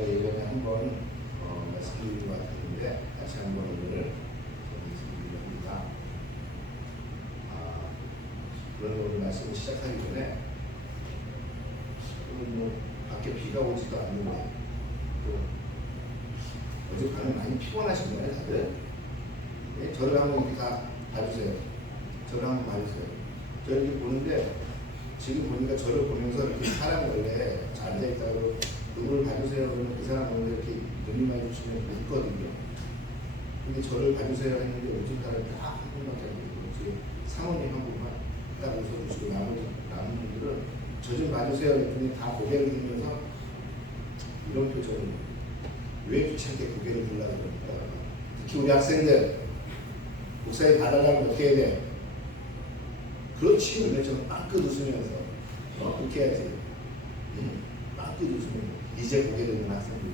제가 예전에 한번 말씀드린 것 같았는데 다시 한번 오늘 말씀드리려 합니다. 그런 오늘 말씀을 시작하기 전에 오늘 뭐 밖에 비가 오지도 않는데 또 어젯밤에 많이 피곤하신 거예요 다들? 네? 저를 한번 이렇게 다 봐주세요. 저를 한번 봐주세요. 저 이렇게 보는데 지금 보니까 저를 보면서 이렇게 사람이 원래 앉아있다고 누구를 봐주세요 그러면 그 사람 오늘 이렇게 눈이 마주치면 웃거든요. 근데 저를 봐주세요 했는데 웃은 사람이 딱 한 분밖에 안 되고 사모님 한 분만 딱 웃어주시고 남은 분들은 저 좀 봐주세요 했더니 다 고개를 들면서 이런 표정을 왜 귀찮게 고개를 들라고 그러니까 특히 우리 학생들 목사님 받아가면 어떻게 해야 돼? 그렇지 원래 좀 빵긋 웃으면서 그렇게 해야지. 빵긋 웃으면 이제 고개 드는 학생들.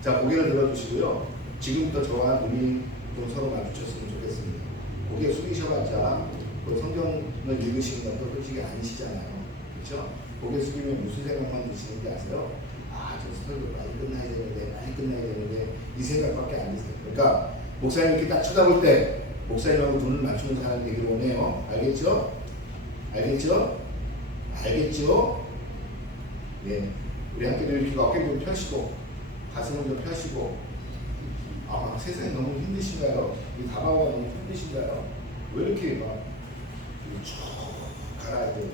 자 고개를 들어주시고요. 지금부터 저와 눈이 좀 서로 마주쳤으면 좋겠습니다. 고개 숙이셔봤자 성경을 읽으시는 것도 솔직히 아니시잖아요. 그렇죠? 고개 숙이면 무슨 생각만 드시는지 아세요? 저 설교 빨리 끝나야 되는데 이 생각밖에 안 드세요. 그러니까 목사님 이렇게 딱 쳐다볼 때 목사님하고 눈을 맞추는 사람이 되길 원해요. 알겠죠? 알겠죠? 네. 우리 함께 이렇게 어깨 좀 펴시고 가슴을 좀 펴시고 세상이 너무 힘드신가요? 이 다가오가 너무 힘드신가요? 왜 이렇게 쭉 가라야 돼요?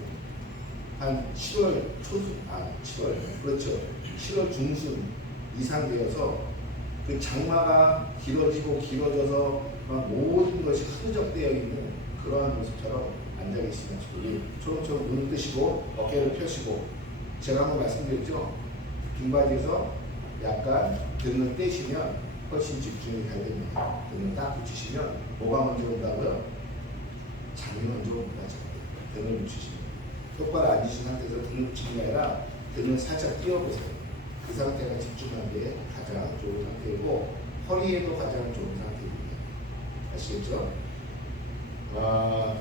한 7월 초순, 7월 그렇죠. 7월 중순 이상 되어서 그 장마가 길어져서 모든 것이 흐느적되어 있는 그러한 모습처럼 앉아 계시면 우리 초롱초롱 눈을 뜨시고 어깨를 펴시고 제가 한번 말씀드렸죠. 긴 바지에서 약간 등을 떼시면 훨씬 집중이 잘 됩니다. 등을 딱 붙이시면 뭐가 먼저 온다고요? 잠이 먼저 옵니다. 등을 붙이시면 똑바로 앉으신 상태에서 등을 붙이는 게 아니라 등을 살짝 띄워보세요. 그 상태가 집중하는 게 가장 좋은 상태이고 허리에도 가장 좋은 상태입니다. 아시겠죠?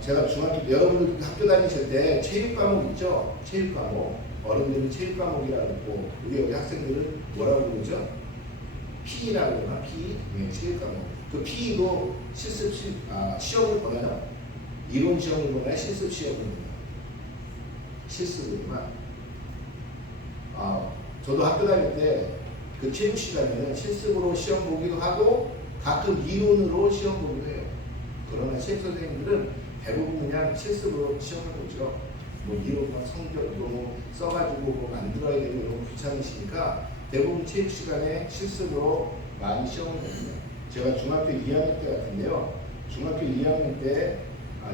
제가 중학교 여러분들 학교 다니실 때 체육 과목 있죠? 체육 과목 어른들은 체육 과목이라고 그러고 우리 학생들은 뭐라고 그러죠? PE라고 그러나? PE? 네, 체육 과목. 그 PE도 실습 시험을 보나요? 이론 시험을 보나요? 실습 시험을 보나요? 실습으로만. 저도 학교 다닐 때 그 체육 시간에는 실습으로 시험 보기도 하고 가끔 이론으로 시험 보기도 해요. 그러나 체육 선생님들은 대부분 그냥 실습으로 시험을 보죠. 이론만 성적으로 써가지고 만들어야 되고 너무 귀찮으시니까 대부분 체육 시간에 실습으로 많이 시험을 봅니다. 제가 중학교 2학년 때 같은데요. 중학교 2학년 때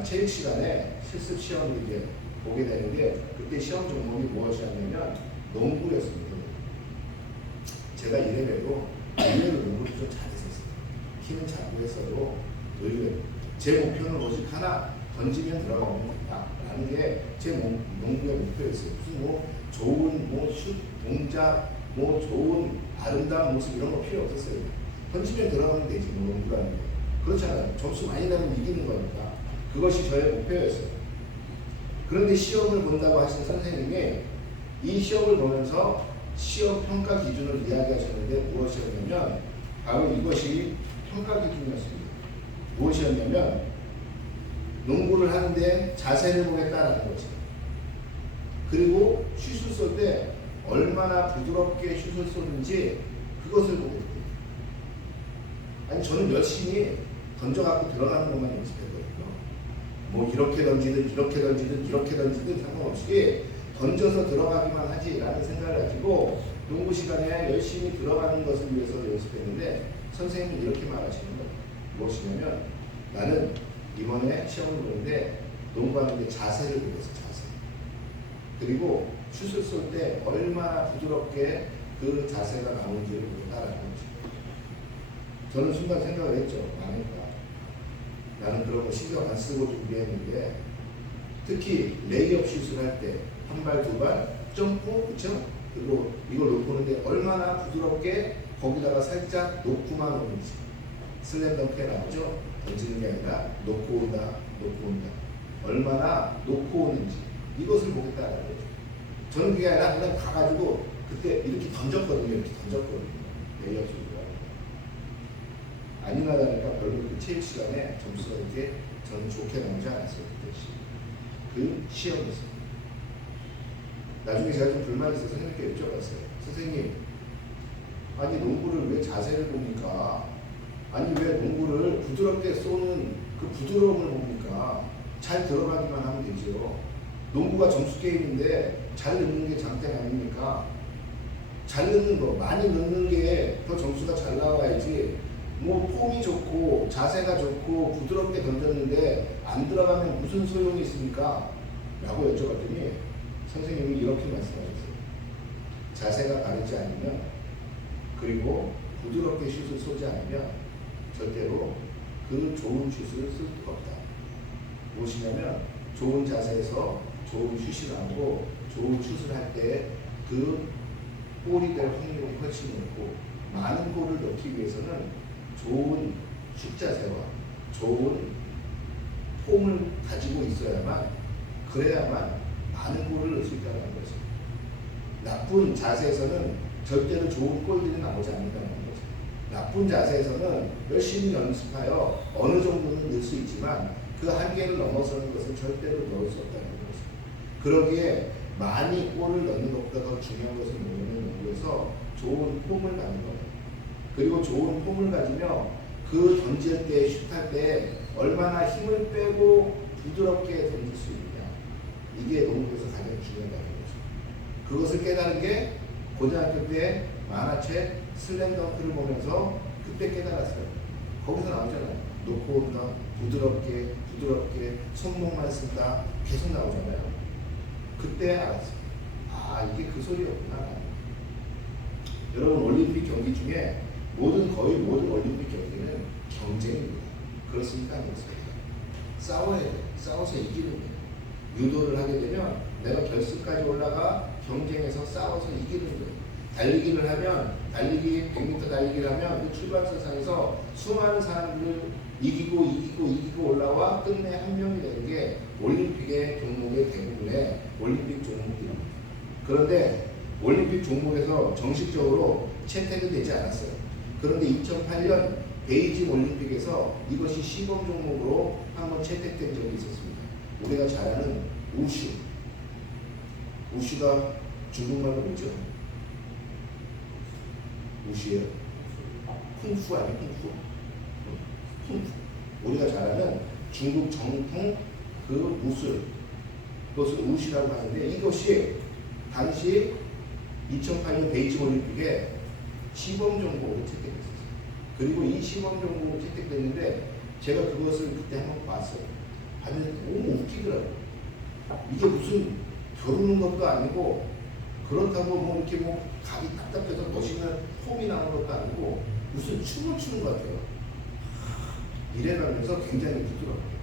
체육 시간에 실습 시험을 이제 보게 되는데 그때 시험 종목이 무엇이었냐면 농구였습니다. 제가 이래봬도 의외로 농구를 좀 잘했었어요. 키는 작고 했어도 의외로 제 목표는 오직 하나 던지면 들어가면 된다 라는 게 제 농구의 목표였어요. 무슨 좋은 슛 동작 좋은 아름다운 모습 이런 거 필요 없었어요. 던지면 들어가면 되지 농구라는 게. 그렇잖아요. 점수 많이 나면 이기는 거니까. 그것이 저의 목표였어요. 그런데 시험을 본다고 하신 선생님이 이 시험을 보면서 시험 평가 기준을 이야기하셨는데 무엇이었냐면 바로 이것이 평가 기준이었습니다. 무엇이었냐면 농구를 하는데 자세를 보겠다라는 거죠. 그리고 슛을 쏠 때 얼마나 부드럽게 슛을 쏘는지 그것을 보게 됩니다. 아니 저는 열심히 던져갖고 들어가는 것만 연습했거든요. 이렇게 던지든 상관없이 던져서 들어가기만 하지라는 생각을 가지고 농구 시간에 열심히 들어가는 것을 위해서 연습했는데 선생님이 이렇게 말하시는 거예요. 무엇이냐면 나는 이번에 시험을 보는데 농구하는데 자세를 보겠어. 자세. 그리고 슛을 쏠 때 얼마나 부드럽게 그 자세가 나오는지를 보겠다라는 거죠. 저는 순간 생각을 했죠. 망했다. 나는 그런 거 신경 안 쓰고 준비했는데 특히 레이업 슛을 할 때 한 발, 두 발, 점프, 그쵸? 그리고 이걸 놓고 오는데 얼마나 부드럽게 거기다가 살짝 놓고만 오는지 슬램덩크에 나오죠? 던지는 게 아니라 놓고 온다. 얼마나 놓고 오는지 이것을 보겠다는 거죠. 저는 그게 아니라 그냥 가가지고 그때 이렇게 던졌거든요. 이렇게 던졌거든요. 내역 쪽으로. 아니나 다를까 별로 그 체육 시간에 점수가 이렇게 저는 좋게 나오지 않았어요. 그 시험에서. 나중에 제가 좀 불만이 있어서 선생님께 여쭤봤어요. 선생님, 아니 농구를 왜 자세를 봅니까? 아니 왜 농구를 부드럽게 쏘는 그 부드러움을 봅니까? 잘 들어가기만 하면 되죠. 농구가 점수 게임인데 잘 넣는 게 장땡 아닙니까? 잘 넣는 거, 많이 넣는 게 더 점수가 잘 나와야지. 뭐 폼이 좋고 자세가 좋고 부드럽게 던졌는데 안 들어가면 무슨 소용이 있습니까? 라고 여쭤봤더니 선생님이 이렇게 말씀하셨어요. 자세가 바르지 않으면, 그리고 부드럽게 슛을 쏘지 않으면 절대로 그 좋은 슛을 쓸 수가 없다. 무엇이냐면 좋은 자세에서 좋은 슛이 나오고 좋은 슛을 할 때 그 골이 될 확률이 훨씬 높고, 많은 골을 넣기 위해서는 좋은 슛 자세와 좋은 폼을 가지고 있어야만, 그래야만 많은 골을 넣을 수 있다는 거죠. 나쁜 자세에서는 절대로 좋은 골들이 나오지 않는다는 거죠. 나쁜 자세에서는 열심히 연습하여 어느 정도는 넣을 수 있지만 그 한계를 넘어서는 것은 절대로 넣을 수 없다는 거죠. 그러기에 많이 골을 넣는 것보다 더 중요한 것은 뭐냐면 농구에서 좋은 폼을 갖는 거예요. 그리고 좋은 폼을 가지며 그 던질 때, 슛할 때 얼마나 힘을 빼고 부드럽게 던질 수 있느냐. 이게 농구에서 가장 중요하다는 거죠. 그것을 깨달은 게 고등학교 때 만화책 슬램덩크를 보면서 그때 깨달았어요. 거기서 나오잖아요. 놓고 온다, 부드럽게, 부드럽게, 손목만 쓴다, 계속 나오잖아요. 그때 알았어요. 아, 이게 그 소리였구나. 여러분, 올림픽 경기 중에 거의 모든 올림픽 경기는 경쟁입니다. 그렇습니까? 아니겠습니까? 싸워야 돼요. 싸워서 이기는 거예요. 유도를 하게 되면 내가 결승까지 올라가 경쟁에서 싸워서 이기는 거예요. 달리기를 하면, 100m 달리기를 하면 그 출발선상에서 수많은 사람들을 이기고 올라와 끝내 한 명이 되는 게 올림픽의 종목의 대부분의 올림픽 종목들입니다. 그런데 올림픽 종목에서 정식적으로 채택은 되지 않았어요. 그런데 2008년 베이징 올림픽에서 이것이 시범 종목으로 한번 채택된 적이 있었습니다. 우리가 잘 아는 우슈. 우슈가 중국말로 뭐죠? 우슈예요? 쿵푸 아니에요? 쿵푸? 쿵푸. 우리가 잘 아는 중국 정통 그 무술. 그것을 우슈라고 하는데, 이것이 당시 2008년 베이징 올림픽에 시범 종목으로 채택됐었어요. 그리고 이 시범 종목으로 채택됐는데 제가 그것을 그때 한번 봤어요. 봤는데 너무 웃기더라고요. 이게 무슨 겨루는 것도 아니고, 그렇다고 뭐 이렇게 뭐 각이 답답해서 멋있는 폼이 나오는 것도 아니고 무슨 춤을 추는 것 같아요. 이래가면서 굉장히 부드럽고.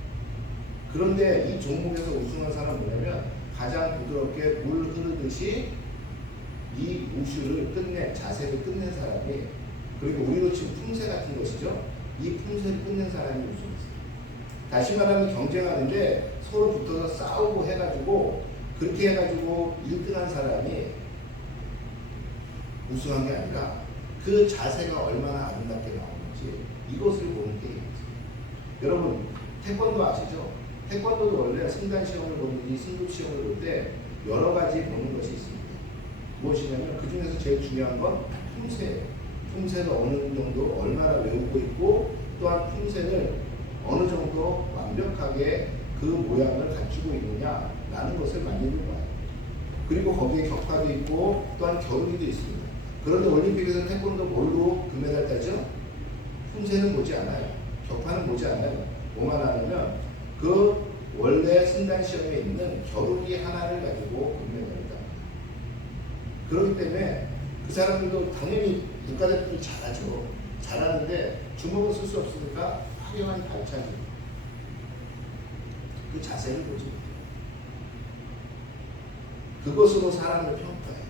그런데 이 종목에서 우승한 사람은 뭐냐면 가장 부드럽게 물 흐르듯이 이 우슈를 끝낸, 자세를 끝낸 사람이, 그리고 우리로 치면 품새 같은 것이죠. 이 품새를 끝낸 사람이 우승했어요. 다시 말하면 경쟁하는데 서로 붙어서 싸우고 해가지고, 그렇게 해가지고 1등한 사람이 우승한 게 아니라 그 자세가 얼마나 아름답게 나오는지 이것을 보는 게임이죠. 여러분, 태권도 아시죠? 태권도도 원래 승단 시험을 보는지 승급 시험을 볼 때 여러 가지 보는 것이 있습니다. 무엇이냐면 그 중에서 제일 중요한 건 품새예요. 품새를 어느 정도 얼마나 외우고 있고, 또한 품새를 어느 정도 완벽하게 그 모양을 갖추고 있느냐라는 것을 많이 봐요. 그리고 거기에 격파도 있고 또한 겨루기도 있습니다. 그런데 올림픽에서 태권도 뭘로 금메달 따죠? 품새는 보지 않아요. 격파는 보지 않아요. 뭐만 하냐면 그 원래 승단 시험에 있는 겨루기 하나를 가지고 금메달을 땁니다. 그렇기 때문에 그 사람들도 당연히 국가대표도 잘하죠. 잘하는데 주먹을 쓸 수 없으니까 화려한 발차기, 그 자세를 보지 못해요. 그것으로 사람을 평가해요.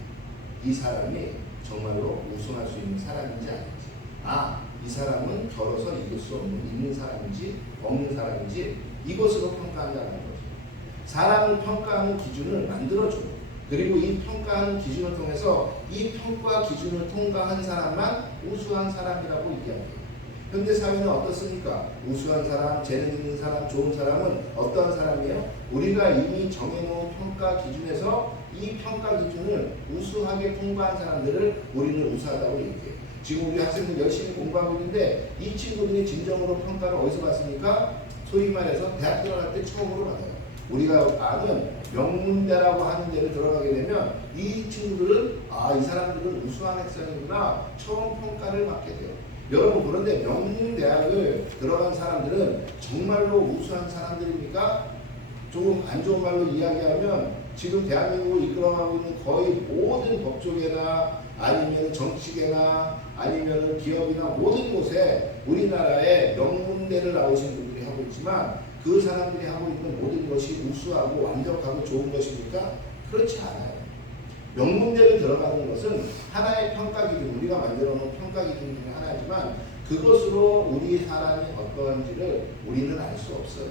이 사람이 정말로 우승할 수 있는 사람인지 아닌지. 아, 이 사람은 겨뤄서 이길 수 없는, 있는 사람인지 없는 사람인지, 이것으로 평가한다는 거죠. 사람을 평가하는 기준을 만들어줘요. 그리고 이 평가하는 기준을 통해서 이 평가 기준을 통과한 사람만 우수한 사람이라고 얘기합니다. 현대 사회는 어떻습니까? 우수한 사람, 재능 있는 사람, 좋은 사람은 어떤 사람이에요? 우리가 이미 정해놓은 평가 기준에서 이 평가 기준을 우수하게 통과한 사람들을 우리는 우수하다고 얘기해요. 지금 우리 학생들 열심히 공부하고 있는데 이 친구들이 진정으로 평가를 어디서 받습니까? 소위 말해서 대학 들어갈 때 처음으로 받아요. 우리가 아는 명문대라고 하는 데를 들어가게 되면 이 친구들은 이 사람들은 우수한 학생이구나 처음 평가를 받게 돼요. 여러분 그런데 명문대학을 들어간 사람들은 정말로 우수한 사람들입니까? 조금 안 좋은 말로 이야기하면 지금 대한민국을 이끌어가고 있는 거의 모든 법조계나 아니면 정치계나 아니면 기업이나 모든 곳에 우리나라에 명문대를 나오신 분들이 하고 있지만 그 사람들이 하고 있는 모든 것이 우수하고 완벽하고 좋은 것입니까? 그렇지 않아요. 명문대를 들어가는 것은 하나의 평가 기준, 우리가 만들어 놓은 평가 기준 중에 하나지만 그것으로 우리 사람이 어떠한지를 우리는 알 수 없어요.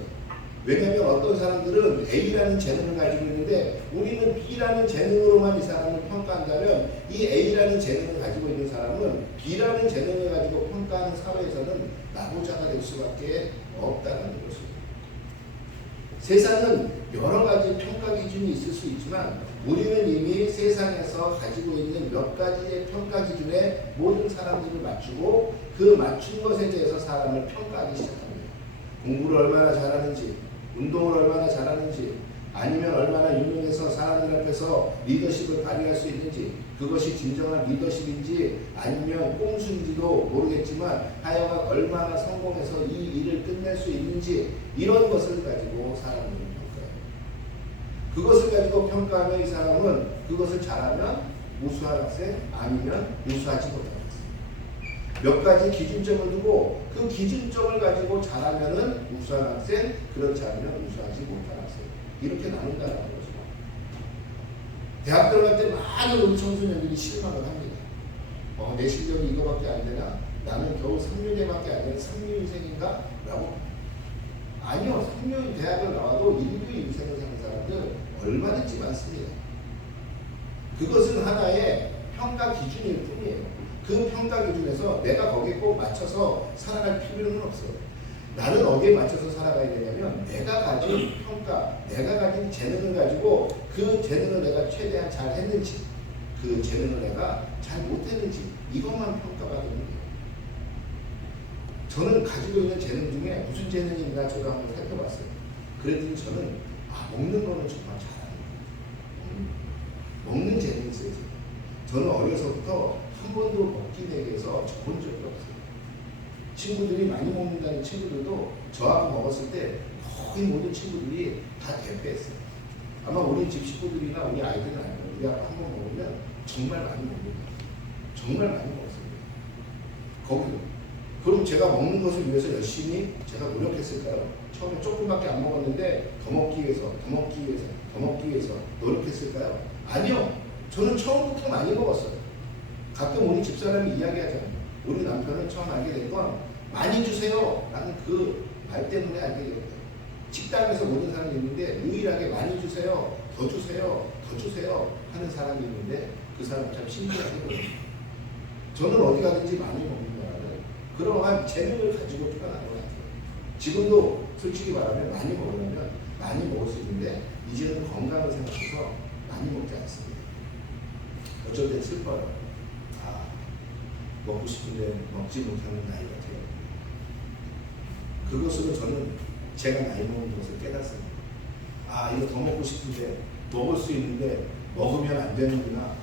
왜냐하면 어떤 사람들은 A라는 재능을 가지고 있는데 우리는 B라는 재능으로만 이 사람을 평가한다면 이 A라는 재능을 가지고 있는 사람은 B라는 재능을 가지고 평가하는 사회에서는 나고자가 될 수밖에 없다는 것입니다. 세상은 여러 가지 평가 기준이 있을 수 있지만 우리는 이미 세상에서 가지고 있는 몇 가지의 평가 기준에 모든 사람들을 맞추고 그 맞춘 것에 대해서 사람을 평가하기 시작합니다. 공부를 얼마나 잘하는지, 운동을 얼마나 잘하는지, 아니면 얼마나 유명해서 사람들 앞에서 리더십을 발휘할 수 있는지, 그것이 진정한 리더십인지 아니면 꼼수인지도 모르겠지만 하여간 얼마나 성공해서 이 일을 끝낼 수 있는지 이런 것을 가지고 사람들을 평가해요. 그것을 가지고 평가하면 이 사람은 그것을 잘하면 우수한 학생, 아니면 우수하지 못한 학생. 몇 가지 기준점을 두고 그 기준점을 가지고 잘하면은 우수한 학생, 그렇지 않으면 우수하지 못한 학생. 이렇게 나눈다는 거죠. 대학 들어갈 때 많은 우리 청소년들이 실망을 합니다. 내 실력이 이거밖에 안 되나? 나는 겨우 3류대밖에 안 되는 3류인생인가? 라고. 아니요. 3류 대학을 나와도 1류 인생을 사는 사람들 얼마든지 많습니다. 그것은 하나의 평가 기준일 뿐이에요. 그 평가 기준에서 내가 거기에 꼭 맞춰서 살아갈 필요는 없어요. 나는 어디에 맞춰서 살아가야 되냐면 내가 가진 평가, 내가 가진 재능을 가지고 그 재능을 내가 최대한 잘 했는지, 그 재능을 내가 잘 못했는지 이것만 평가받으면 돼요. 저는 가지고 있는 재능 중에 무슨 재능이 있나 저도 한번 살펴봤어요. 그랬더니 저는 먹는 거는 정말 잘하는 거예요. 먹는 재능이 있어요. 저는 어려서부터 한 번도 먹기 대회에서 져본 적이 없어요. 친구들이 많이 먹는다는 친구들도 저하고 먹었을 때 거의 모든 친구들이 다 대패했어요. 아마 우리 집 식구들이나 우리 아이들은 알아요. 우리 아빠 한 번 먹으면 정말 많이 먹는다. 정말 많이 먹었습니다. 거기도. 그럼 제가 먹는 것을 위해서 열심히 제가 노력했을까요? 처음에 조금밖에 안 먹었는데 더 먹기 위해서, 더 먹기 위해서, 더 먹기 위해서 노력했을까요? 아니요. 저는 처음부터 많이 먹었어요. 가끔 우리 집사람이 이야기하잖아요. 우리 남편은 처음 알게 된 건 많이 주세요 라는 그 말 때문에 알게 됐어요. 식당에서 모든 사람이 있는데 유일하게 많이 주세요, 더 주세요, 더 주세요 하는 사람이 있는데 그 사람 참 신기하더라고요. 저는 어디 가든지 많이 먹는다는 그러한 재능을 가지고 태어난 것 같아요. 지금도 솔직히 말하면 많이 먹으려면 많이 먹을 수 있는데 이제는 건강을 생각해서 많이 먹지 않습니다. 어쩔 땐 슬퍼요. 먹고 싶은데 먹지 못하는 나이 같아요. 그것으로 저는 제가 나이 먹은 것을 깨닫습니다. 이거 더 먹고 싶은데 먹을 수 있는데 먹으면 안 되는구나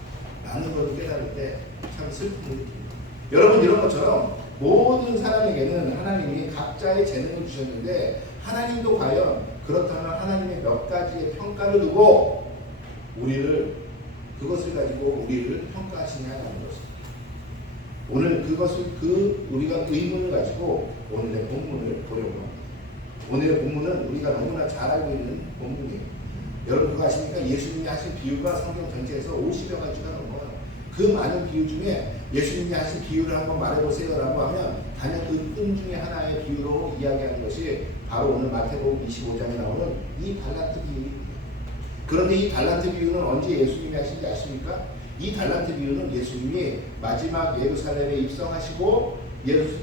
라는 것을 깨달을 때 참 슬픔을 느낍니다. 여러분 이런 것처럼 모든 사람에게는 하나님이 각자의 재능을 주셨는데 하나님도 과연 그렇다면 하나님의 몇 가지의 평가를 두고 그것을 가지고 우리를 평가하시냐는 것입니다. 오늘 우리가 의문을 가지고 오늘의 본문을 보려고 합니다. 오늘의 본문은 우리가 너무나 잘 알고 있는 본문이에요. 여러분 그거 아십니까? 예수님이 하신 비유가 성경 전체에서 50여 가지가 넘어요. 그 많은 비유 중에 예수님이 하신 비유를 한번 말해보세요 라고 하면 단연 그 뜬 중에 하나의 비유로 이야기하는 것이 바로 오늘 마태복음 25장에 나오는 이 달란트 비유입니다. 그런데 이 달란트 비유는 언제 예수님이 하신지 아십니까? 이 달란트 비유는 예수님이 마지막 예루살렘에 입성하시고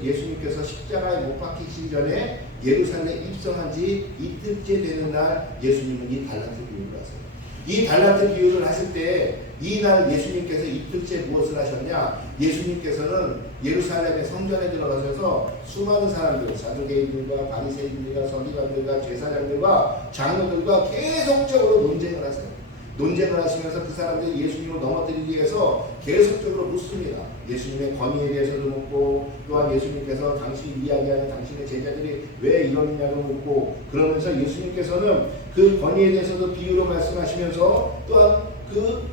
예수님께서 십자가에 못 박히시기 전에 예루살렘에 입성한 지 이틀째 되는 날 예수님은 이 달란트 비유를 하세요. 이 달란트 비유를 하실 때 이날 예수님께서 이틀째 무엇을 하셨냐? 예수님께서는 예루살렘의 성전에 들어가셔서 수많은 사람들, 사두개인들과 바리새인들과 서기관들과 제사장들과 장로들과 계속적으로 논쟁을 하세요. 논쟁을 하시면서 그 사람들이 예수님을 넘어뜨리기 위해서 계속적으로 묻습니다. 예수님의 권위에 대해서도 묻고, 또한 예수님께서 당신이 이야기하는 당신의 제자들이 왜 이러느냐고 묻고, 그러면서 예수님께서는 그 권위에 대해서도 비유로 말씀하시면서 또한 그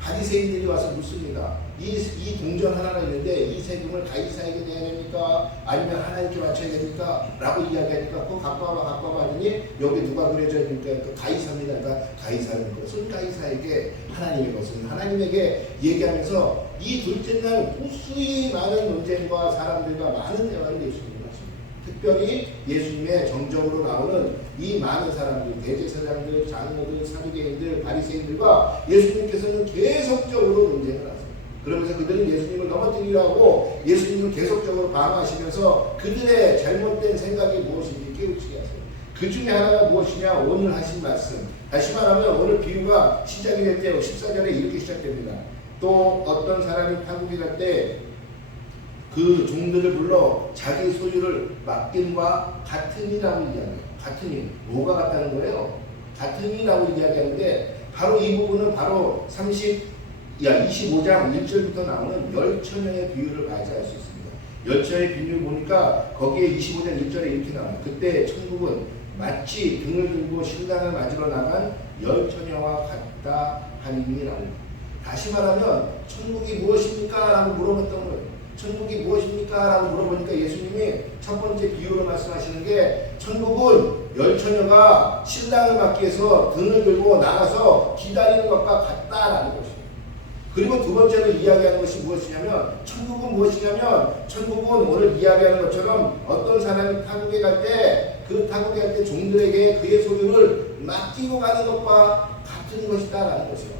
바리새인들이 와서 묻습니다. 이 동전 하나가 있는데 이 세금을 가이사에게 내야 됩니까? 아니면 하나님께 바쳐야 됩니까? 라고 이야기하니까 그거 갖고 와봐 하더니 여기 누가 그려져 있는데 그 가이사입니다. 그러니까 가이사는 것은 가이사에게, 하나님의 것은 하나님에게 얘기하면서 이 둘째 날 무수히 많은 논쟁과 사람들과 많은 대화를 예수님이 하십니다. 특별히 예수님의 정적으로 나오는 이 많은 사람들, 대제사장들, 장로들, 사두개인들, 바리새인들과 예수님께서는 계속적으로 논쟁을 하세요. 그러면서 그들은 예수님을 넘어뜨리려고 예수님을 계속적으로 방어하시면서 그들의 잘못된 생각이 무엇인지 깨우치게 하세요. 그 중에 하나가 무엇이냐? 오늘 하신 말씀. 다시 말하면 오늘 비유가 시작이 될 때 14절에 이렇게 시작됩니다. 또 어떤 사람이 타국에 갈 때 그 종들을 불러 자기 소유를 맡김과 같으니라고 이야기해요. 같으니. 뭐가 같다는 거예요? 같으니라고 이야기하는데 바로 이 부분은 바로 25장 1절부터 나오는 열처녀의 비유를 봐야지 알 수 있습니다. 열처녀의 비유를 보니까 거기에 25장 1절에 이렇게 나와요. 그때 천국은 마치 등을 들고 신랑을 맞으러 나간 열처녀와 같다 하니라고. 다시 말하면 천국이 무엇입니까? 라고 물어봤던 거예요. 천국이 무엇입니까? 라고 물어보니까 예수님이 첫 번째 비유로 말씀하시는 게 천국은 열처녀가 신랑을 맞기 위해서 등을 들고 나가서 기다리는 것과 같다라는 것이에요. 그리고 두 번째로 이야기하는 것이 무엇이냐면 천국은 무엇이냐면 천국은 오늘 이야기하는 것처럼 어떤 사람이 타국에 갈 때 그 타국에 갈 때 종들에게 그의 소유를 맡기고 가는 것과 같은 것이다 라는 것이에요.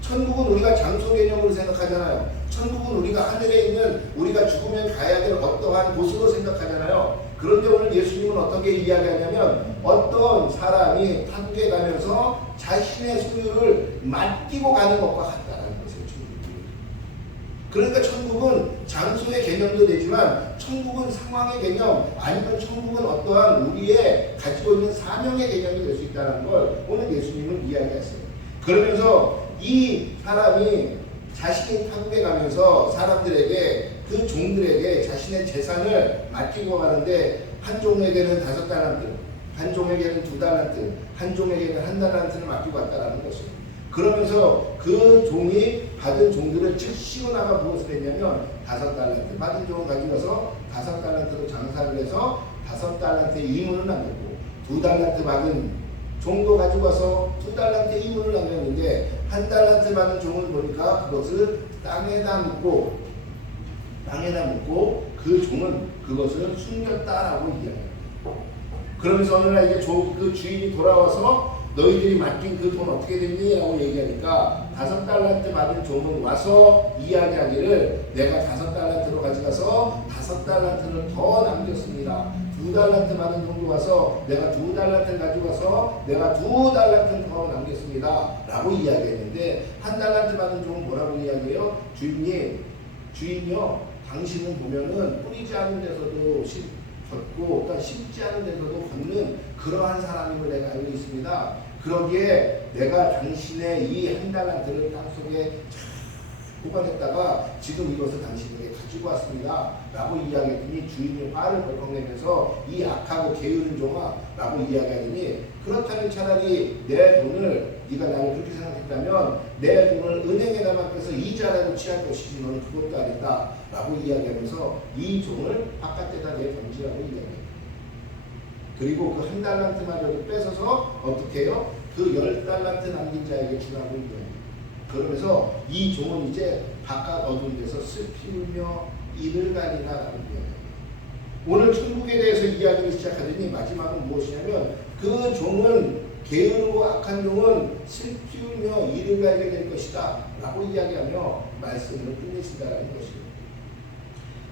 천국은 우리가 장소 개념으로 생각하잖아요. 천국은 우리가 하늘에 있는 우리가 죽으면 가야 될 어떠한 곳으로 생각하잖아요. 그런데 오늘 예수님은 어떻게 이야기하냐면 어떤 사람이 타국에 가면서 자신의 소유를 맡기고 가는 것과 같다라는 것이에요. 천국이. 그러니까 천국은 장소의 개념도 되지만 천국은 상황의 개념 아니면 천국은 어떠한 우리의 가지고 있는 사명의 개념이 될 수 있다는 걸 오늘 예수님은 이야기했어요. 그러면서 이 사람이 자신이 타국에 가면서 사람들에게 그 종들에게 자신의 재산을 맡기고 가는데 한 종에게는 5달란트, 한 종에게는 2달란트, 한 종에게는 1달란트를 맡기고 왔다라는 것이에요. 그러면서 그 종이 받은 종들을 채시고 나가 무엇을 했냐면 5달란트 받은 종을 가지고서 5달란트로 장사를 해서 5달란트의 이문을 남겼고 2달란트 받은 종도 가지고 와서 2달란트 이문을 남겼는데 1달란트 받은 종을 보니까 그것을 땅에다 묻고 그 종은 그것을 숨겼다라고 이야기합니다. 그러면서 어느 날 이제 그 주인이 돌아와서 너희들이 맡긴 그 돈 어떻게 됐니? 라고 얘기하니까 5달란트 받은 종은 와서 이야기하기를 내가 5달란트로 가져가서 5달란트를 더 남겼습니다. 2달란트 받은 종도 와서 내가 2달란트를 가지고 와서 내가 2달란트를 더 남겼습니다. 라고 이야기했는데 1달란트 받은 종은 뭐라고 이야기해요? 주인이요 당신은 보면은 뿌리지 않은 데서도 걷고 또 심지 않은 데서도 걷는 그러한 사람임을 내가 알고 있습니다. 그러기에 내가 당신의 이 1달란트를 땅속에 보관했다가 지금 이것을 당신에게 가지고 왔습니다. 라고 이야기했더니 주인이 화를 벌컥 내면서 이 악하고 게으른 종아 라고 이야기하더니 그렇다면 차라리 내 돈을 네가 나를 그렇게 생각했다면 내 돈을 은행에다 맡겨서 이자라도 취할 것이지 너는 그것도 안 했다 라고 이야기하면서 이 종을 바깥에다 내던지라고 이야기합니다. 그리고 그 1달란트마저도 뺏어서 어떻게 해요? 그 10달란트 남긴 자에게 주라고 이야기합니다. 그러면서 이 종은 이제 바깥 어두운 데서 슬피 울며 이를 가리라 라고 이야기합니다. 오늘 천국에 대해서 이야기를 시작하더니 마지막은 무엇이냐면 그 종은 게으르고 악한 종은 슬피우며 이를 갈게 될 것이다 라고 이야기하며 말씀을 끝내신다는 것이에요.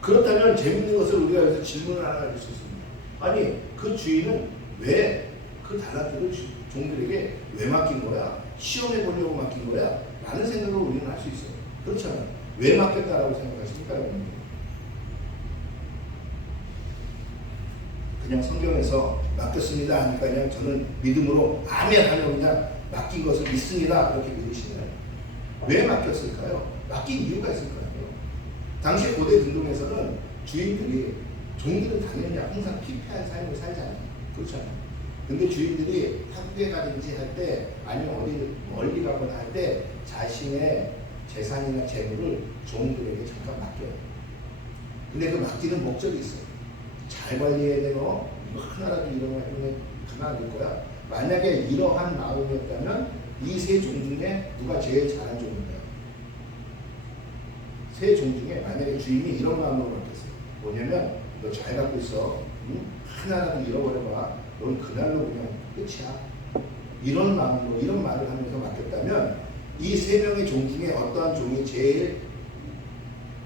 그렇다면 재밌는 것을 우리가 여기서 질문을 하나 가질 수 있습니다. 아니 그 주인은 왜 그 달란트를 종들에게 왜 맡긴 거야? 시험해 보려고 맡긴 거야? 라는 생각을 우리는 할 수 있어요. 그렇잖아요. 왜 맡겼다라고 생각하십니까? 여러분? 그냥 성경에서 맡겼습니다 하니까 그냥 저는 믿음으로 아멘 하며 그냥 맡긴 것을 믿습니다 그렇게 믿으시나요? 왜 맡겼을까요? 맡긴 이유가 있을 거예요. 당시 고대 근동에서는 주인들이 종들은 당연히 항상 피폐한 삶을 살잖아요. 그렇잖아요. 근데 주인들이 학교에 가든지 할 때 아니면 어디 멀리 가거나 할 때 자신의 재산이나 재물을 종들에게 잠깐 맡겨요. 근데 그 맡기는 목적이 있어요. 잘 관리해야 되고 하나라도 일어나면 가만 안 둘 거야. 만약에 이러한 마음이었다면 이 세 종 중에 누가 제일 잘한 종인가요? 세 종 중에 만약에 주인이 이런 마음으로 맡겼어요. 뭐냐면 너 잘 갖고 있어. 응? 하나라도 잃어버려봐. 넌 그날로 그냥 끝이야. 이런 마음으로 이런 말을 하면서 맡겼다면 이 세 명의 종 중에 어떠한 종이 제일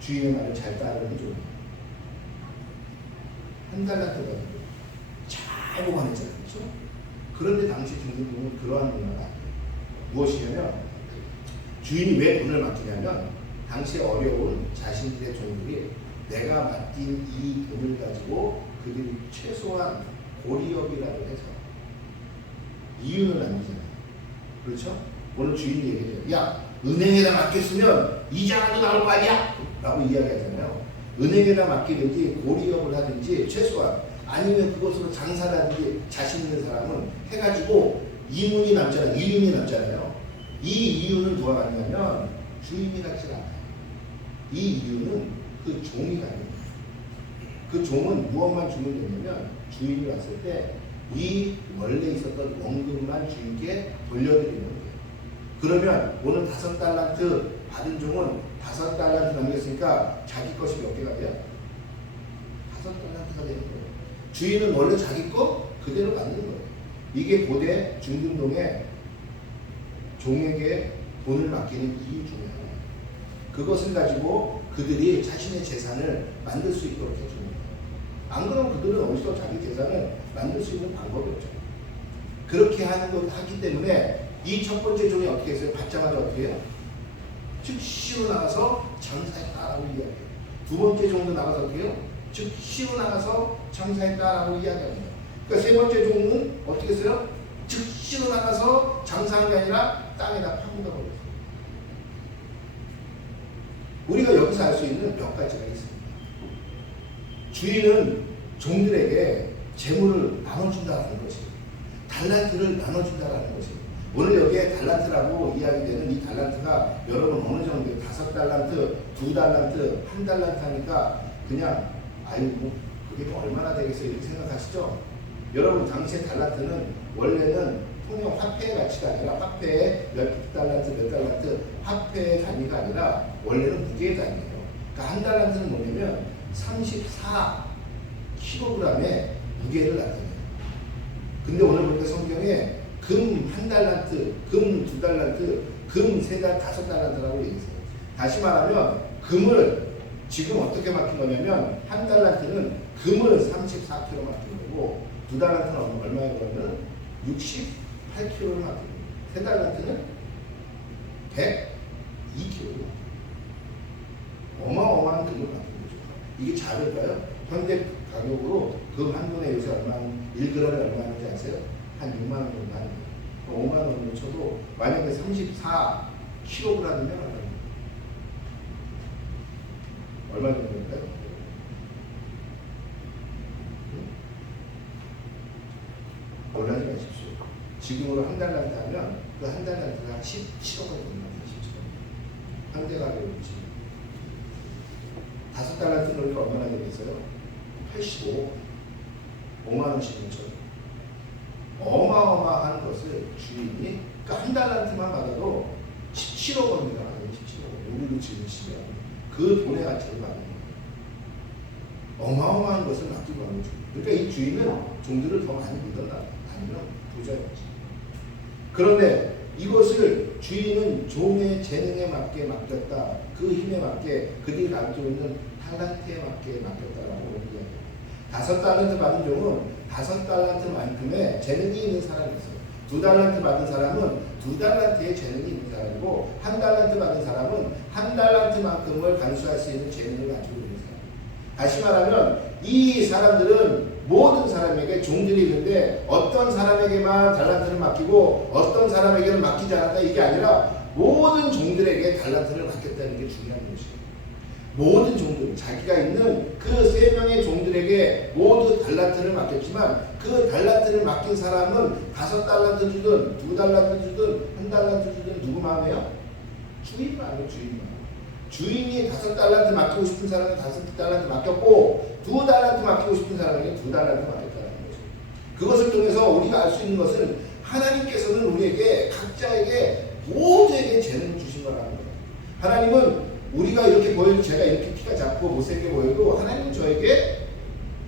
주인의 말을 잘 따르는 종이에요? 한 달란트 가지고 잘 보관했잖아요. 그렇죠? 그런데 당시 중국은 그러한 문화가 아니에요. 무엇이냐면 주인이 왜 돈을 맡기냐면 당시 어려운 자신들의 종들이 내가 맡긴 이 돈을 가지고 그들이 최소한 고리업이라도 해서 이윤을 남기잖아요. 그렇죠? 오늘 주인이 얘기해요. 야, 은행에다 맡겼으면 이자라도 나올 거 아니야? 라고 이야기하잖아요. 은행에다 맡기든지 고리업을 하든지 최소한 아니면 그것으로 장사를 하든지 자신 있는 사람은 해가지고 이윤이 남잖아요. 이 이윤은 누가 갖냐면 주인이 갖지 않아요. 이 이윤은 그 종이 갖는 거예요. 그 종은 무엇만 주면 되냐면 주인이 왔을 때 이 원래 있었던 원금만 주인께 돌려드리는 거예요. 그러면 오늘 5달란트 받은 종은 5달란트 남겼으니까 자기 것이 몇 개가 돼요? 5달란트가 되는 거예요. 주인은 원래 자기 거 그대로 받는 거예요. 이게 고대 중근동의 종에게 돈을 맡기는 이유 중에 하나예요. 그것을 가지고 그들이 자신의 재산을 만들 수 있도록 해줍니다. 안 그러면 그들은 어디서 자기 재산을 만들 수 있는 방법이 없죠. 그렇게 하는 것 하기 때문에 이 첫 번째 종이 어떻게 했어요? 받자마자 어떻게 해요? 즉시로 나가서 장사했다라고 이야기해요. 두 번째 종도 나가서 어떻게 해요? 즉시로 나가서 장사했다라고 이야기합니다. 그러니까 세 번째 종은 어떻게 했어요? 즉시로 나가서 장사한 게 아니라 땅에다 파묻어 버렸어요. 우리가 여기서 알 수 있는 몇 가지가 있습니다. 주인은 종들에게 재물을 나눠준다는 것이에요. 달란트를 나눠준다는 것이에요. 오늘 여기에 달란트라고 이야기되는 이 달란트가 여러분 어느 정도 5달란트, 2달란트, 1달란트 하니까 그냥 아이고 그게 얼마나 되겠어요 이렇게 생각하시죠? 여러분 당시에 달란트는 원래는 통용 화폐의 가치가 아니라 화폐의 몇 달란트, 몇 달란트 화폐의 단위가 아니라 원래는 무게의 단위예요. 그러니까 한 달란트는 뭐냐면 34kg의 무게를 나타내요. 근데 오늘 보니까 성경에 금 1달란트, 금 2달란트, 금 5달란트라고 얘기했어요. 다시 말하면 금을 지금 어떻게 맡긴 거냐면 한 달란트는 금을 34kg 맡긴 거고 2달란트는 얼마에 그러면 68kg를 맡긴 거예요. 3달란트는 102kg. 어마어마한 금을 맡긴 거죠. 이게 작을까요? 현대 가격으로 금 한 분에 요새 얼마, 1g에 얼마 하는지 아세요? 한 6만 원 정도 하는 거예요. 5만 원을 쳐도 만약에 34kg이면 얼마 정도일까요? 놀라지 마십시오. 지금으로 한 달란트 하면 그 한 달란트가 17억 원 됩니다. 17억. 현대 가격으로 치면 5달란트 그러니까 얼마나 되겠어요? 85억. 5만 원씩은 쳐요. 어마어마한 것을 주인이 그러니까 한 달란트만 받아도 17억 원입니다. 17억 원. 우리로 지금 치면 그 돈의 가치를 받는 거예요. 어마어마한 것을 맡기고 하는 주인. 그러니까 이 주인은 종들을 더 많이 믿었다. 아니면 부자였지. 그런데 이것을 주인은 종의 재능에 맞게 맡겼다. 그 힘에 맞게 그들이 가지고 있는 달란트에 맞게 맡겼다라고 얘기합니다. 5달란트 받은 종은 5달란트만큼의 재능이 있는 사람이 있어요. 2달란트 받은 사람은 2달란트의 재능이 있는 사람이고 1달란트 받은 사람은 1달란트만큼을 간수할 수 있는 재능을 가지고 있는 사람. 다시 말하면 이 사람들은 모든 사람에게 종들이 있는데 어떤 사람에게만 달란트를 맡기고 어떤 사람에게는 맡기지 않았다 이게 아니라 모든 종들에게 달란트를 맡겼다는 게 중요한 것이에요. 모든 종들, 자기가 있는 그 3명의 종들에게 모두 달란트를 맡겼지만 그 달란트를 맡긴 사람은 5달란트 주든 2달란트 주든 1달란트 주든 누구 마음이에요? 주인 마음이에요. 주인 마음. 주인이 5달란트 맡기고 싶은 사람은 5달란트 맡겼고 2달란트 맡기고 싶은 사람에게 2달란트 맡겼다는 거죠. 그것을 통해서 우리가 알 수 있는 것은 하나님께서는 우리에게 각자에게 모두에게 재능을 주신 거라는 거예요. 하나님은 우리가 이렇게 보여도 제가 이렇게 키가 작고 못생겨 보여도 하나님은 저에게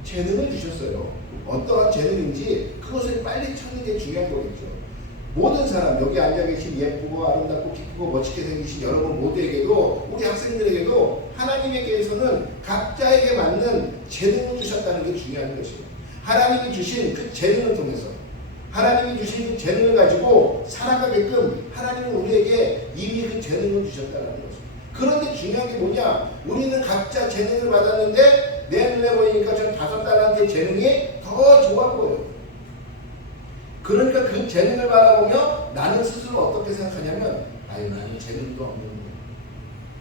재능을 주셨어요. 어떠한 재능인지 그것을 빨리 찾는 게 중요한 거겠죠. 모든 사람 여기 앉아 계신 예쁘고 아름답고 기쁘고 멋지게 생기신 여러분 모두에게도 우리 학생들에게도 하나님에게서는 각자에게 맞는 재능을 주셨다는 게 중요한 것이에요. 하나님이 주신 그 재능을 통해서 하나님이 주신 그 재능을 가지고 살아가게끔 하나님은 우리에게 이미 그 재능을 주셨다는 것이에요. 그런데 중요한 게 뭐냐? 우리는 각자 재능을 받았는데 내 눈에 보이니까 전 5달란트의 재능이 더 좋아 보여요. 그러니까 그 재능을 바라보며 나는 스스로 어떻게 생각하냐면 아유 나는 재능도 없는 놈,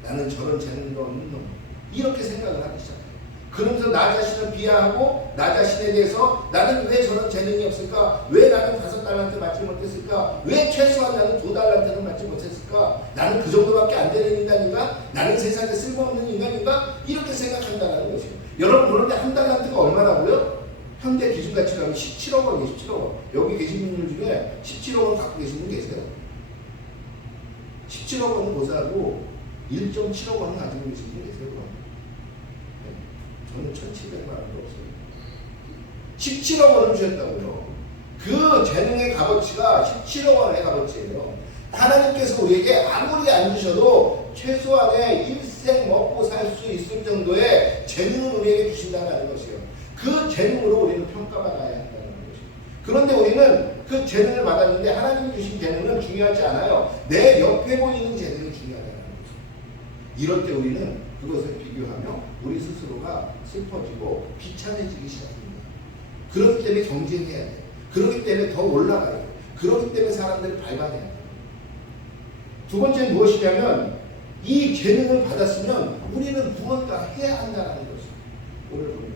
나는 저런 재능도 없는 놈 이렇게 생각을 하기 시작해요. 그러면서 나 자신을 비하하고 나 자신에 대해서 나는 왜 저런 재능이 없을까? 왜 나는 5달란트 맞지 못했을까? 왜 최소한 나는 2달란트는 맞지 못했을까? 나는 그 정도밖에 안 되는 인간인가? 나는 세상에 쓸모없는 인간인가? 이렇게 생각한다는 것이에요. 여러분 그런데 1달란트가 얼마라고요? 현대 기준가치로 하면 17억 원이에요. 17억 원. 여기 계신 분들 중에 17억 원 갖고 계신 분 계세요? 17억 원은 못 사고 1.7억 원은 가지고 계신 분 계세요? 그럼? 저는 1,700만 원도 없어요. 17억 원을 주셨다고요. 그 재능의 값어치가 17억 원의 값어치예요. 하나님께서 우리에게 아무리 안 주셔도 최소한의 일생 먹고 살 수 있을 정도의 재능을 우리에게 주신다는 것이에요. 그 재능으로 우리는 평가받아야 한다는 것이에요. 그런데 우리는 그 재능을 받았는데 하나님이 주신 재능은 중요하지 않아요. 내 옆에 보이는 재능이 중요하다는 것이에요. 이럴 때 우리는 그것을 비교하며 우리 스스로가 슬퍼지고 비참해지기 시작합니다. 그렇기 때문에 경쟁해야 돼요. 그렇기 때문에 더 올라가야 돼요. 그렇기 때문에 사람들을 밟아내야 돼요. 두 번째는 무엇이냐면 이 재능을 받았으면 우리는 무언가 해야 한다는 것이에요. 오늘 보니까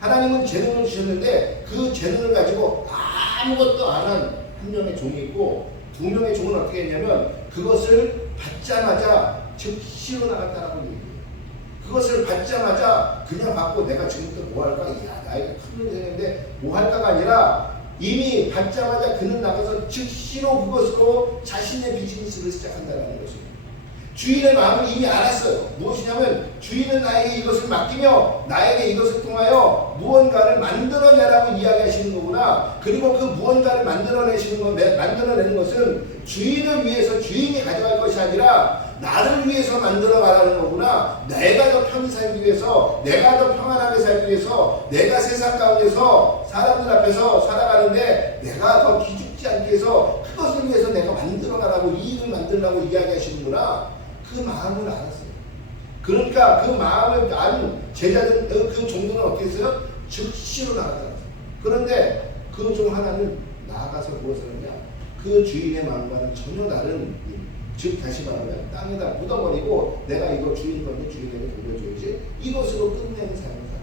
하나님은 재능을 주셨는데 그 재능을 가지고 아무것도 안 한 한 명의 종이 있고 2명의 종은 어떻게 했냐면 그것을 받자마자 즉시로 나갔다라고 얘기해요. 그것을 받자마자 그냥 받고 내가 지금부터 뭐 할까? 야, 나에게 큰 일이 생겼는데 뭐 할까가 아니라 이미 받자마자 그는 나가서 즉시로 그것으로 자신의 비즈니스를 시작한다는 것입니다. 주인의 마음을 이미 알았어요. 무엇이냐면 주인은 나에게 이것을 맡기며 나에게 이것을 통하여 무언가를 만들어내라고 이야기하시는 거구나. 그리고 그 무언가를 만들어내는 것은 주인을 위해서 주인이 가져갈 것이 아니라 나를 위해서 만들어 가라는 거구나. 내가 더 편히 살기 위해서, 내가 더 평안하게 살기 위해서, 내가 세상 가운데서 사람들 앞에서 살아가는데 내가 더 기죽지 않게 해서 그것을 위해서 내가 만들어 가라고 이익을 만들라고 이야기하시는구나. 그 마음을 알았어요. 그러니까 그 마음을 안 제자들, 그 종들은 어떻게 했어요? 즉시로 나갔다. 그런데 그 종 하나는 나아가서 무엇을 했냐? 그 주인의 마음과는 전혀 다른 일. 즉 다시 말하면 땅에다 묻어버리고 내가 이거 주인 건데 주인에게 돌려줘야지 이것으로 끝내는 삶을 살아요.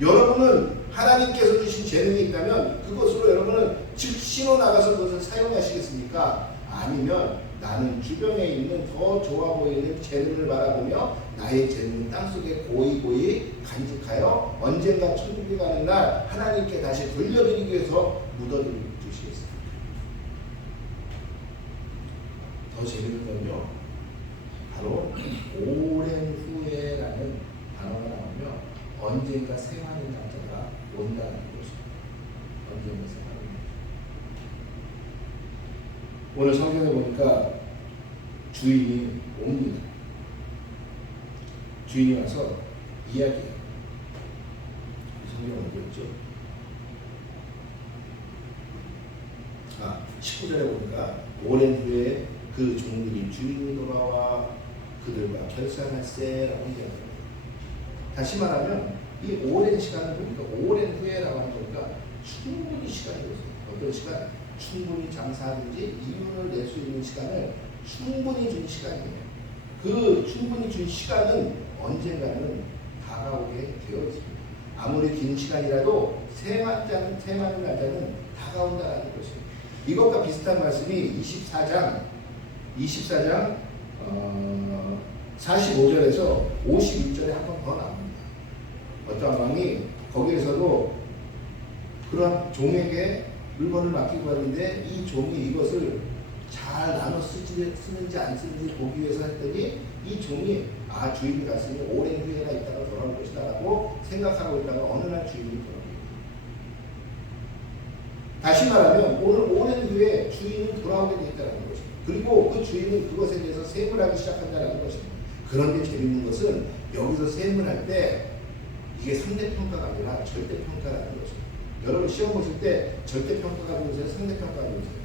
여러분은 하나님께서 주신 재능이 있다면 그것으로 여러분은 즉시로 나가서 그것을 사용하시겠습니까? 아니면 나는 주변에 있는 더 좋아 보이는 재능을 바라보며 나의 재능을 땅속에 고이고이 간직하여 언젠가 천국에 가는 날 하나님께 다시 돌려드리기 위해서 묻어두시겠습니다. 더 재밌는 건요. 바로 오랜 후에라는 단어가 나오며 언젠가 생하는 날짜가 온다는 것입니다. 언젠가 생하는 날짜. 오늘 성경에 보니까 주인이 옵니다. 주인이 와서 이야기해요. 성경 어디였죠? 19절에 보니까 오랜 후에 그 종들이 주인이 돌아와 그들과 결산할세라고 이야기합니다. 다시 말하면 이 오랜 시간을 보니까 오랜 후에라고 하는 거니까 충분히 시간이 있어요. 어떤 시간? 충분히 장사하든지 이윤을 낼 수 있는 시간을 충분히 준 시간이에요. 그 충분히 준 시간은 언젠가는 다가오게 되어 있습니다. 아무리 긴 시간이라도 세마는 날짜는 다가온다는 것입니다. 이것과 비슷한 말씀이 24장 45절에서 56절에 한 번 더 나옵니다. 어떤 왕이 거기에서도 그런 종에게 물건을 맡기고 하는데 이 종이 이것을 잘 나눠 쓰는지 안 쓰는지 보기 위해서 했더니 이 종이 주인이 갔으니 오랜 후에나 있다가 돌아올 것이다 라고 생각하고 있다가 어느 날 주인이 돌아옵니다. 다시 말하면 오늘 오랜 후에 주인은 돌아오게 되어 있다는 것입니다. 그리고 그 주인은 그것에 대해서 세물하기 시작한다는 것입니다. 그런데 재밌는 것은 여기서 세물할 때 이게 상대평가가 아니라 절대평가라는 것입니다. 여러분 시험 보실 때 절대평가가 보세요, 상대평가가 보세요.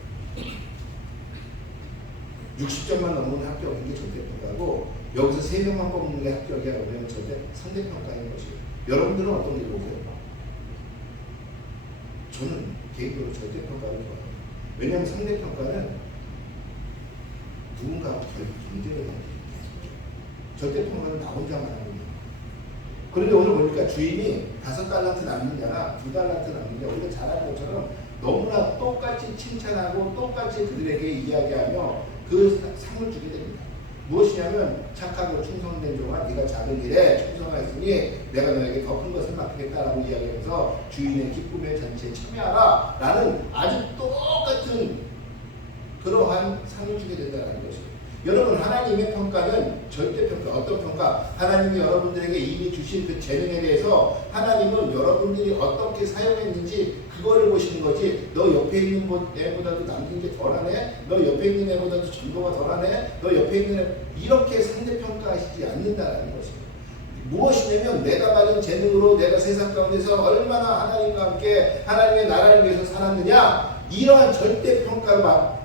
60점만 넘으면 합격인 게 절대평가고 여기서 3명만 뽑는 게 합격이라고 하면 상대평가인 것이에요. 여러분들은 어떤 게 보세요? 저는 개인적으로 절대평가를 좋아해요. 왜냐하면 상대평가는 누군가하고 경쟁을 하는 거예요. 절대평가는 나 혼자만 하는 거예요. 그런데 오늘 보니까 주인이 5달란트 남는 자나 2달란트 남는 자, 우리가 잘 아는 것처럼 너무나 똑같이 칭찬하고 똑같이 그들에게 이야기하며 그 상을 주게 됩니다. 무엇이냐면 착하고 충성된 종아 네가 작은 일에 충성하였으니 내가 너에게 더 큰 것을 맡기겠다라고 이야기하면서 주인의 기쁨의 잔치에 참여하라 라는 아주 똑같은 그러한 상을 주게 된다는 것입니다. 여러분 하나님의 평가는 절대평가. 어떤 평가? 하나님이 여러분들에게 이미 주신 그 재능에 대해서 하나님은 여러분들이 어떻게 사용했는지 그거를 보시는 거지. 너 옆에 있는 애보다도 남긴 게 덜하네? 너 옆에 있는 애보다도 전도가 덜하네? 너 옆에 있는 애 이렇게 상대평가하시지 않는다는 것입니다. 무엇이냐면 내가 가진 재능으로 내가 세상 가운데서 얼마나 하나님과 함께 하나님의 나라를 위해서 살았느냐 이러한 절대평가로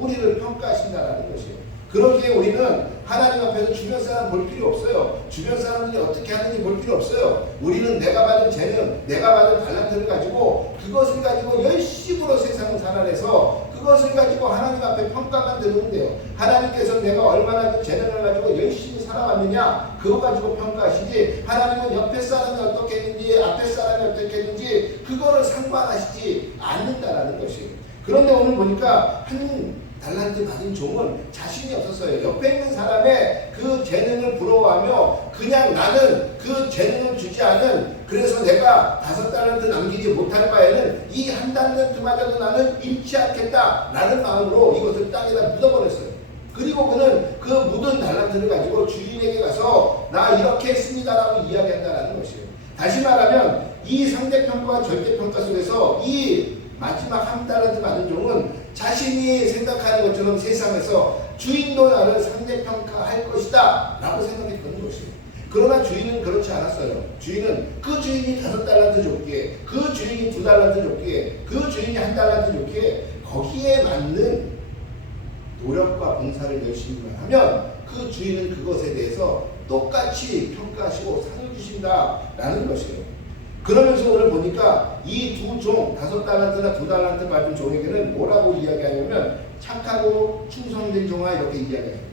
우리를 평가하신다는 것이에요. 그러기에 우리는 하나님 앞에서 주변 사람 볼 필요 없어요. 주변 사람들이 어떻게 하는지 볼 필요 없어요. 우리는 내가 받은 재능, 내가 받은 달란트를 가지고 그것을 가지고 열심으로 세상을 살아내서 그것을 가지고 하나님 앞에 평가만 드리면 돼요. 하나님께서 내가 얼마나 그 재능을 가지고 열심히 살아왔느냐 그거 가지고 평가하시지 하나님은 옆에 사람이 어떻게 했는지 앞에 사람이 어떻게 했는지 그거를 상관하시지 않는다라는 것이에요. 그런데 오늘 보니까 한 달란트 받은 종은 자신이 없었어요. 옆에 있는 사람의 그 재능을 부러워하며 그냥 나는 그 재능을 주지 않은 그래서 내가 5달란트 남기지 못할 바에는 이 한 달란트마저도 나는 잃지 않겠다 라는 마음으로 이것을 땅에다 묻어버렸어요. 그리고 그는 그 묻은 달란트를 가지고 주인에게 가서 나 이렇게 했습니다 라고 이야기한다는 것이에요. 다시 말하면 이 상대평가와 절대평가 속에서 이 마지막 한 달란트 받은 종은 자신이 생각하는 것처럼 세상에서 주인도 나를 상대평가할 것이다 라고 생각했던 것이에요. 그러나 주인은 그렇지 않았어요. 주인은 그 주인이 5달란트 줬기에 그 주인이 2달란트 줬기에 그 주인이 1달란트 줬기에 거기에 맞는 노력과 봉사를 열심히 하면 그 주인은 그것에 대해서 똑같이 평가하시고 상을 주신다라는 것이에요. 그러면서 오늘 보니까 이 두 종, 5달란트나 2달란트 받은 종에게는 뭐라고 이야기하냐면 착하고 충성된 종아 이렇게 이야기합니다.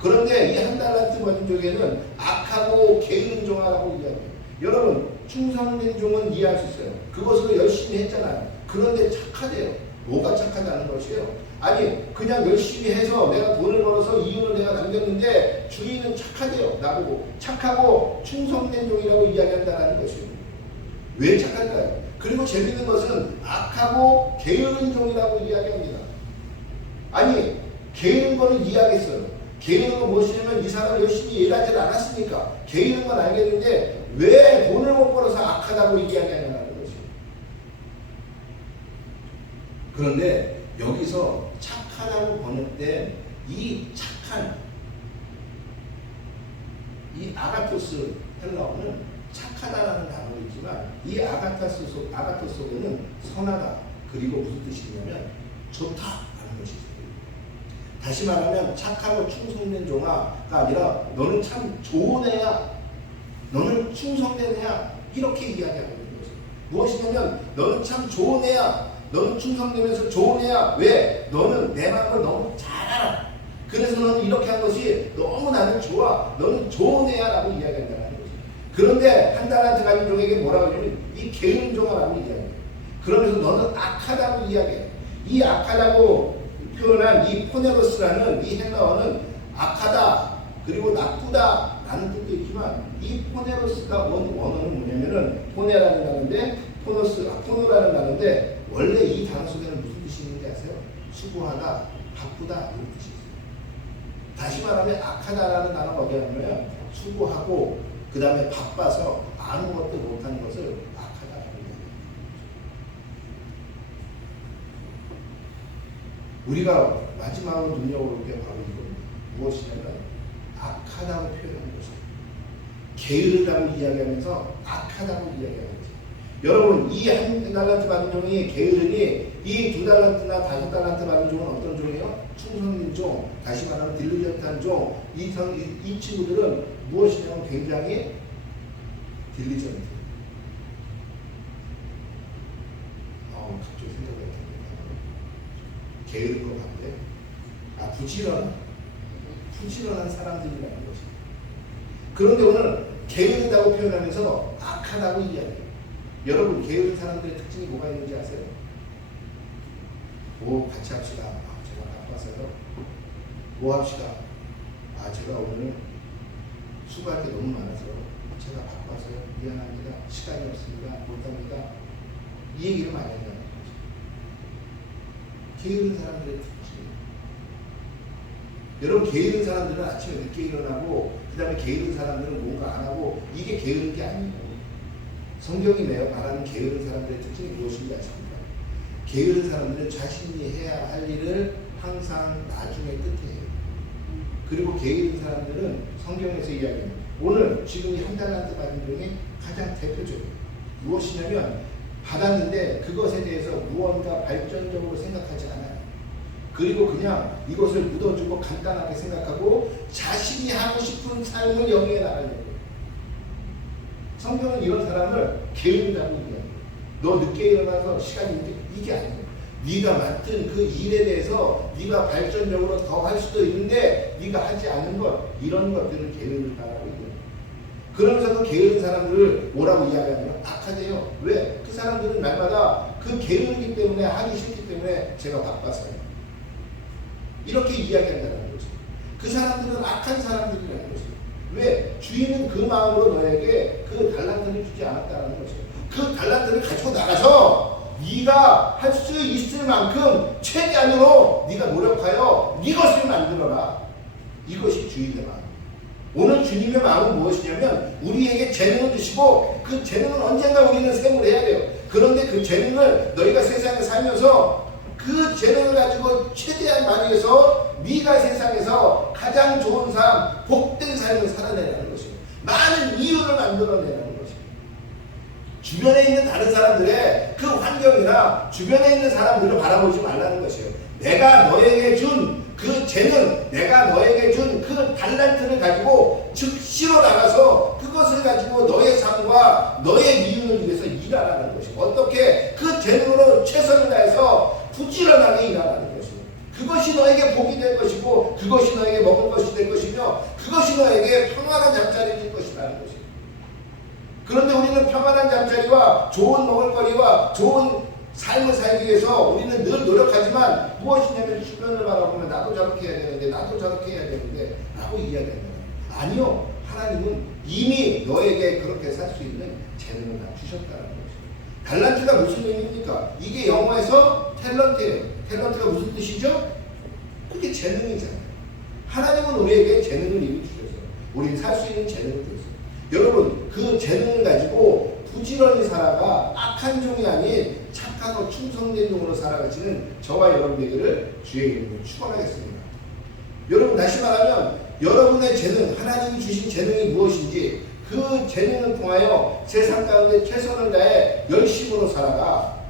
그런데 이 1달란트 받은 종에게는 악하고 게으른 종아라고 이야기해요. 여러분 충성된 종은 이해할 수 있어요. 그것으로 열심히 했잖아요. 그런데 착하대요. 뭐가 착하다는 것이에요? 아니 그냥 열심히 해서 내가 돈을 벌어서 이윤을 내가 남겼는데 주인은 착하대요. 나보고 착하고 충성된 종이라고 이야기한다는 것이에요. 왜 착할까요? 그리고 재밌는 것은 악하고 게으른 종이라고 이야기합니다. 아니 게으른 거는 이해하겠어요. 게으른 건 무엇이냐면 이 사람은 열심히 일하지 않았으니까 게으른 건 알겠는데 왜 돈을 못 벌어서 악하다고 이야기하냐는 것이에요. 그런데 여기서 착하다고 번역된 이 착한 이 아가토스 헬라어는 착하다라는 단어도 있지만 이 아가토스 속에는 선하다 그리고 무슨 뜻이냐면 좋다라는 것이 있어요. 다시 말하면 착하고 충성된 종아가 아니라 너는 참 좋은 애야, 너는 충성된 애야 이렇게 이야기하고 있는 거죠. 무엇이냐면 너는 참 좋은 애야, 너는 충성되면서 좋은 애야. 왜? 너는 내 마음을 너무 잘 알아. 그래서 너는 이렇게 한 것이 너무 나는 좋아. 너는 좋은 애야 라고 이야기한다는 거죠. 그런데 한 달란트 가진 종에게 뭐라고 하냐면 이 게으른 종아라고 이야기해요. 그러면서 너는 악하다고 이야기해요. 이 악하다고 표현한 이 포네로스라는 이 헬라어는 악하다 그리고 나쁘다 라는 뜻도 있지만 이 포네로스가 원어는 뭐냐면은 포네라는 단어인데 포노라는 단어인데 원래 이 단어 속에는 무슨 뜻이 있는지 아세요? 수고하다, 바쁘다 이런 뜻이 있어요. 다시 말하면 악하다라는 단어가 뭐냐면 수고하고 그 다음에 바빠서 아무것도 못하는 것을 악하다라고 얘기합니다. 우리가 마지막으로 눈여겨볼 게 바로 이겁니다. 무엇이냐면 악하다고 표현하는 것이에요. 게으르다고 이야기하면서 악하다고 이야기하는 거죠. 여러분 이 한 달란트 받은 종이 게으르니 이 두 달란트나 5달란트 받은 종은 어떤 종이에요? 충성인 종, 다시 말하면 딜리전트한 종. 이 친구들은 무엇이냐면 굉장히 딜리전트. 갑자기 생각이 안 나네. 게으른 것 같은데. 부지런한 사람들이라는 것입니다. 그런데 오늘 게으르다고 표현하면서 악하다고 이야기해요. 여러분 게으른 사람들의 특징이 뭐가 있는지 아세요? 같이 합시다. 제가 바빠서요. 합시다. 제가 오늘 수고할 게 너무 많아서 제가 바빠서요. 미안합니다. 시간이 없습니다. 못합니다. 이 얘기를 많이 한다는 거죠. 게으른 사람들의 특징. 여러분 게으른 사람들은 아침에 늦게 일어나고 그 다음에 게으른 사람들은 뭔가 안 하고 이게 게으른 게 아니에요. 성경이 말하는 게으른 사람들의 특징이 무엇인지 아십니까? 게으른 사람들은 자신이 해야 할 일을 항상 나중에 끝에 해요. 그리고 게으른 사람들은 성경에서 이야기합니다. 오늘 지금 한 달란트 받은 중에 가장 대표적이에요. 무엇이냐면 받았는데 그것에 대해서 무언가 발전적으로 생각하지 않아요. 그리고 그냥 이것을 묻어주고 간단하게 생각하고 자신이 하고 싶은 삶을 영위해 나가려고 해요. 성경은 이런 사람을 게으르다고 얘기합니다. 너 늦게 일어나서 시간이 이게 아니에요. 네가 맡은 그 일에 대해서 네가 발전적으로 더 할 수도 있는데 네가 하지 않는 것 이런 것들을 게으르다라고 얘기합니다. 그러면서 그 게으른 사람들을 뭐라고 이야기하냐면 악하대요. 왜? 그 사람들은 날마다 그 게으르기 때문에 하기 싫기 때문에 제가 바빠서요. 이렇게 이야기한다는 거죠. 그 사람들은 악한 사람들이라는 거죠. 왜? 주인은 그 마음으로 너에게 그 달란트를 주지 않았다는 거죠. 그 달란트를 가지고 나가서 네가 할 수 있을 만큼 최대한으로 네가 노력하여 네 것을 만들어라. 이것이 주인의 마음. 오늘 주님의 마음은 무엇이냐면 우리에게 재능을 주시고 그 재능은 언젠가 우리는 세물해야 돼요. 그런데 그 재능을 너희가 세상에 살면서 그 재능을 가지고 최대한 많이 해서 네가 세상에서 가장 좋은 삶, 복된 삶을 살아내라는 것이에요. 많은 이유를 만들어내라는 것이에요. 주변에 있는 다른 사람들의 그 환경이나 주변에 있는 사람들을 바라보지 말라는 것이에요. 내가 너에게 준 그 재능, 내가 너에게 준 그 달란트를 가지고 즉시로 나가서 그것을 가지고 너의 삶과 너의 이윤을 위해서 일하라는 것이고 어떻게 그 재능으로 최선을 다해서 부지런하게 일하라는 것이고 그것이 너에게 복이 될 것이고 그것이 너에게 먹을 것이 될 것이며 그것이 너에게 평안한 잠자리를 줄 것이라는 것이고 그런데 우리는 평안한 잠자리와 좋은 먹을거리와 좋은 삶을 살기 위해서 우리는 늘 노력하지만 무엇이냐면 주변을 바라보면 나도 저렇게 해야 되는데 나도 저렇게 해야 되는데 라고 이야기합니다. 아니요. 하나님은 이미 너에게 그렇게 살 수 있는 재능을 다 주셨다는 것이에요. 달란트가 무슨 의미입니까? 이게 영어에서 탤런트예요. 탤런트가 무슨 뜻이죠? 그게 재능이잖아요. 하나님은 우리에게 재능을 이미 주셔서 우리는 살 수 있는 재능을 주셨어요. 여러분 그 재능을 가지고 부지런히 살아가 악한 종이 아닌 착한 착하고 충성된 종으로 살아가시는 저와 여러분 되기를 주의 이름으로 축원하겠습니다. 여러분 다시 말하면 여러분의 재능, 하나님이 주신 재능이 무엇인지 그 재능을 통하여 세상 가운데 최선을 다해 열심으로 살아가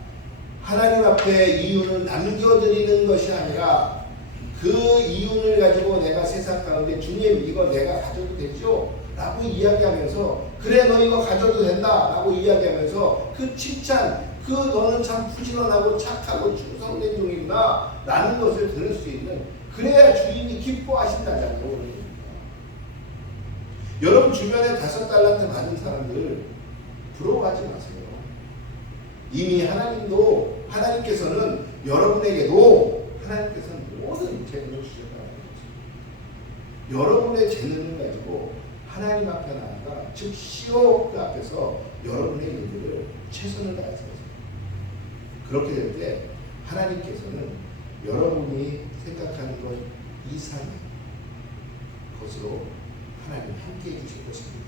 하나님 앞에 이윤을 남겨드리는 것이 아니라 그 이윤을 가지고 내가 세상 가운데 주님 이거 내가 가져도 되죠? 라고 이야기하면서 그래 너 이거 가져도 된다 라고 이야기하면서 그 칭찬 그 너는 참 부지런하고 착하고 충성된 종이구나 라는 것을 들을 수 있는 그래야 주인이 기뻐하신다잖아요. 여러분 주변에 5달란트 받은 사람들 부러워하지 마세요. 이미 하나님께서는 여러분에게도 하나님께서는 모든 재능을 주셨다는 거죠. 여러분의 재능을 가지고 하나님 앞에 나아가 즉 시로 그 앞에서 여러분의 일들을 최선을 다해서 그렇게 될 때 하나님께서는 여러분이 생각하는 것 이상의 것으로 하나님 함께 해주실 것입니다.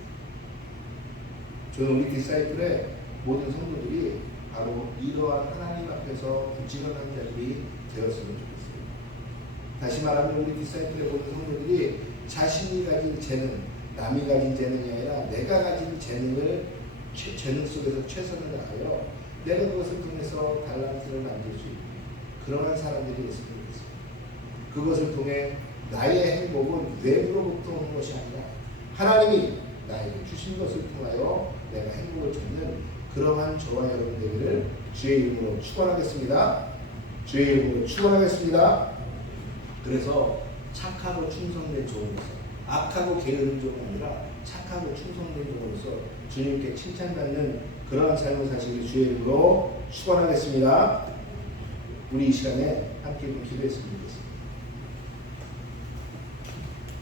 저는 우리 디사이플의 모든 성도들이 바로 이러한 하나님 앞에서 부지런한 자들이 되었으면 좋겠습니다. 다시 말하면 우리 디사이플의 모든 성도들이 자신이 가진 재능, 남이 가진 재능이 아니라 내가 가진 재능을 재능 속에서 최선을 다하여 내가 그것을 통해서 달란트를 만들 수 있는 그러한 사람들이 있으면 좋겠습니다. 그것을 통해 나의 행복은 외부로부터 오는 것이 아니라 하나님이 나에게 주신 것을 통하여 내가 행복을 찾는 그러한 저와 여러분 되기를 주의 이름으로 축원하겠습니다. 주의 이름으로 축원하겠습니다. 그래서 착하고 충성된 종으로서 악하고 게으른 종이 아니라 착하고 충성된 종으로서 주님께 칭찬받는 그러한 삶을 사시길 주의 이름으로 축원하겠습니다. 우리 이 시간에 함께 기도했으면 좋겠습니다.